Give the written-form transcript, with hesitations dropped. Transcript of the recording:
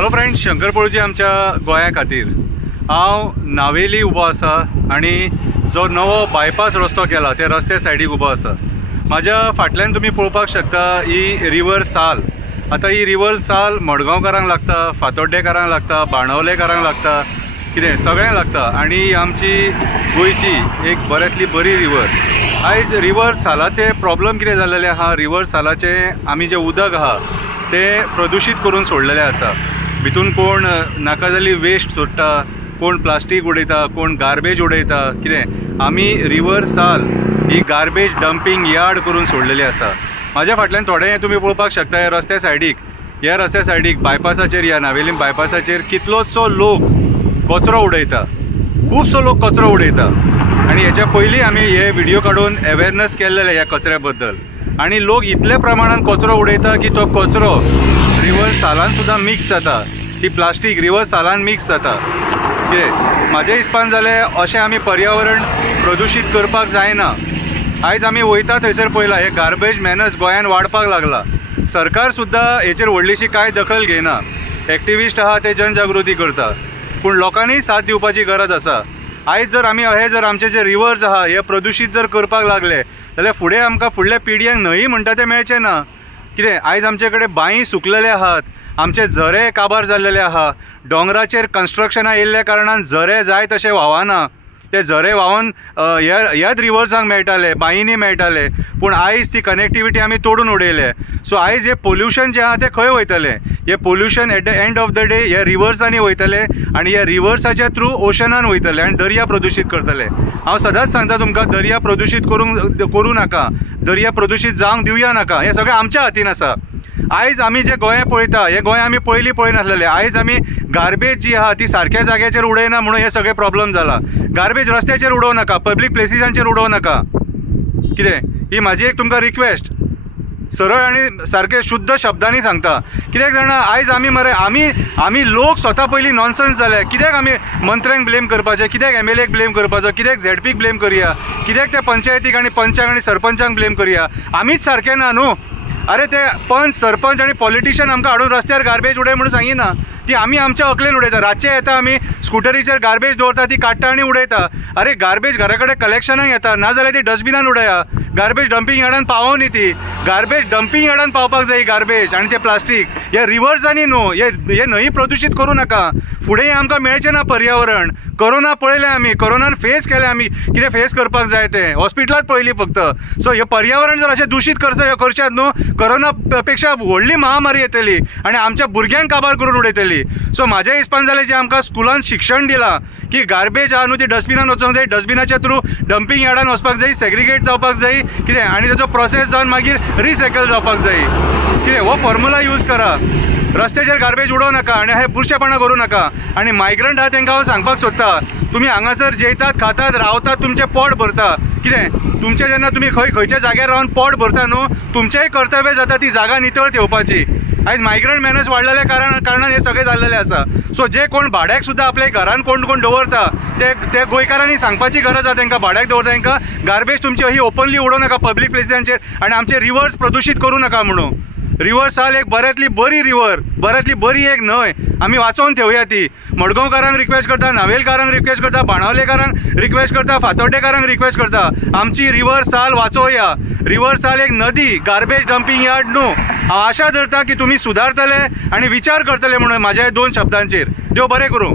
Hello friends, Shankar पळूजी आमच्या गोंया खातीर हांव नावेली उबो आसा आणि जो नवो बायपास रस्तो केला त्या रस्त्या सायडीक उबो आसा। म्हाज्या फाटल्यान तुम्ही पळोवपाक शकता ही रिवर साल। आता ही रिवर साल मडगांवकारांक लागता, फातोड्डेकारांक लागता, बाणावलेकारांक लागता, कितें सगळ्यांक लागता आणि आमची गोंयची एक बऱ्यांतली बरी रिवर। आयज रिवर सालाचे प्रॉब्लेम कितें जाल्लेले आहा, रिवर सालाचे आमी जे उदक आहा ते प्रदूषित करून सोडलेले आसा। भितून कोण नाका जाल्ली वेस्ट सोडटा, कोण प्लास्टीक उडयता, कोण गार्बेज उडयता। कितें आमी रिवर साल ही गार्बेज डंपिंग यार्ड करून सोडलेली आसा। म्हाज्या फाटल्यान थोडे तुम्ही पळोवपाक शकता ह्या रस्त्या सायडीक बायपासाचेर, ह्या नावेलीम बायपासाचेर कितलोसो लोक कचरो उडयता, खूबसो लोक कचरो उडयता। आणि हेच्या पयलीं आमी हे व्हिडिओ काडून अवेरनेस केल्लेले ह्या कचऱ्या बद्दल, आणि लोक इतले प्रमाणात कचरो उडयता की तो कचरो रिवर सालान सुद्दां मिक्स जाता, ती प्लास्टीक रिवर सालान मिक्स जाता। कितें म्हाज्या हिसपान जालें अशें आमी पर्यावरण प्रदूषित करपाक जायना। आयज आमी वयता थंयसर पळयला हे गार्बेज मॅनर्स गोंयान वाडपाक लागला। सरकार सुद्दां हेचेर व्हडलीशी कांय दखल घेना, एक्टिविस्ट आहा ते जनजागृती करता, पूण लोकांनी साथ दिवपाची गरज आसा। आयज जर आमी आमचे जे रिवर्स आहा हे प्रदूषित जर करपाक लागले जाल्यार फुडें आमकां फुडल्या पिढयांक न्हंय म्हणटा ते मेळचे ना। कितें आयज आमचे कडेन बांय सुकलेले आहात, आमचे झरे काबार जाल्लेले आहा, डोंगराचेर कन्स्ट्रक्शनां येयल्ल्या कारणान झरे जाय तशे व्हावना। ते झरे व्हांवन ह्याच रिवर्सांक मेळटाले, बांयनी मेळटाले, पूण आयज ती कनेक्टिविटी आमी तोडून उडयले। सो आयज हे पोल्युशन जे आहा ते खंय वयतले? हे pollution at the end of the day हे रिवर्सांनी वयतले आणि ह्या रिवर्साच्या थ्रू ओशनान वयतले आणि दर्या प्रदूषित करतले। हांव सदांच सांगता तुमकां, दर्या प्रदूषित करूं नाका, दर्या प्रदूषित जावंक दिवया नाका। हे सगळें आमच्या हातीन आसा। आयज आमी जे गोंय पळयता हे गोंय आमी पयलीं पळयनासलेले। आयज आमी गार्बेज जी आहा ती सारक्या जाग्याचेर उडयना म्हणून हे सगळे प्रॉब्लेम जाला। गार्बेज रस्त्याचेर उडोव नाका, पब्लीक प्लेसिसांचेर उडोव नाका। कितें ही म्हाजी एक तुमकां रिक्वेस्ट, सरळ आणि सारखे शुद्ध शब्दांनी सांगता। कित्याक जाणा आयज आमी मरे आमी लोक स्वता पयलीं नॉनसेन्स जाले। कित्याक आमी मंत्र्यांक ब्लेम करपाचे, कित्याक MLAक ब्लेम करपाचो, कित्याक ZPक ब्लेम करया, कित्याक त्या पंचायतीक आणि पंचाक आणि सरपंचांक ब्लेम करया? आमीच सारखे ना न्हू? अरे ते पंच, सरपंच आणि पॉलिटिशियन आमकां हाडून रस्त्यार गार्बेज उडय म्हणून सांगिना, ती आमी आमच्या अकलेन उडयता। रातचे येता आमी स्कुटरीचेर गार्बेज दवरता, ती काडटा आणि उडयता। अरे गार्बेज घरा कडेन कलेक्शनाक येता, नाजाल्यार ती डस्टबिनान उडया। गार्बेज डंपिंग यार्डान पावोव न्ही ती, गार्बेज डंपिंग यार्डान पावपाक जाय गार्बेज आणि ते प्लास्टीक हे रिवर्सांनी न्हू। हे न्हंय प्रदूषित करूं नाका, फुडें आमकां मेळचें ना पर्यावरण। कोरोना पळयलें आमी, कोरोनान फेस केलें आमी, कितें फेस करपाक जाय तें हॉस्पिटलांत पळयली फक्त। सो हे पर्यावरण जर अशें दूषित करच्यात न्हू, कोरोना पेक्षा व्हडली महामारी येतली आणि आमच्या भुरग्यांक काबार करून उडयतली। सो म्हाज्या हिसपान जालें जे आमकां स्कुलान शिक्षण दिलां की गार्बेज आहा न्हू ती डस्टबिनान वचोंक जाय, डस्टबिनाच्या थ्रू डंपिंग यार्डान वचपाक जाय, सेग्रिगेट जावपाक जाय, कितें आनी ताचो प्रोसेस जावन मागीर रिसायकल जावपाक जाय। कितें हो फॉर्म्युला यूज करा, रस्त्याचेर गार्बेज उडोव नाका आणि हे बुरशेपणां करूं नाका। आणि मायग्रंट आहा तांकां हांव सांगपाक सोदता, तुमी हांगासर जेयतात, खातात, रावतात, तुमचें पोट भरता। कितें तुमचें जेन्ना तुमी खंयच्या जाग्यार रावन पोट भरता न्हू, तुमचेंय कर्तव्य जाता ती जागा नितळ ठेवपाची। आयज मायग्रंट मॅनर्स वाडलेल्या कारणान हे सगळें जाल्लेलें आसा। सो जे कोण भाड्याक सुद्दां आपल्या घरान कोण दवरता ते गोंयकारांनी सांगपाची गरज आसा तांकां, भाड्याक दवरता तांकां गार्बेज तुमची ही ओपनली उडोव नाका पब्लीक प्लेसिसांचेर आणि आमचे रिवर्स प्रदूषित करूं नाका म्हणून। रिवर साल एक बऱ्यांतली बरी रिवर, बऱ्यांतली बरी एक न्हंय, आमी वाचोवन ठेवया ती। मडगांवकारांक रिक्वेस्ट करता, नावेलकारांक रिक्वेस्ट करता, बाणावलेकारांक रिक्वेस्ट करता, फातोड्डेकारांक रिक्वेस्ट करता, आमची रिवर साल वाचोवया। रिवर साल एक नदी, गार्बेज डंपिंग यार्ड न्हू। हांव आशा धरता की तुमी सुदारतले आणि विचार करतले म्हणून म्हाज्या 2 शब्दांचेर। देव बरें करूं।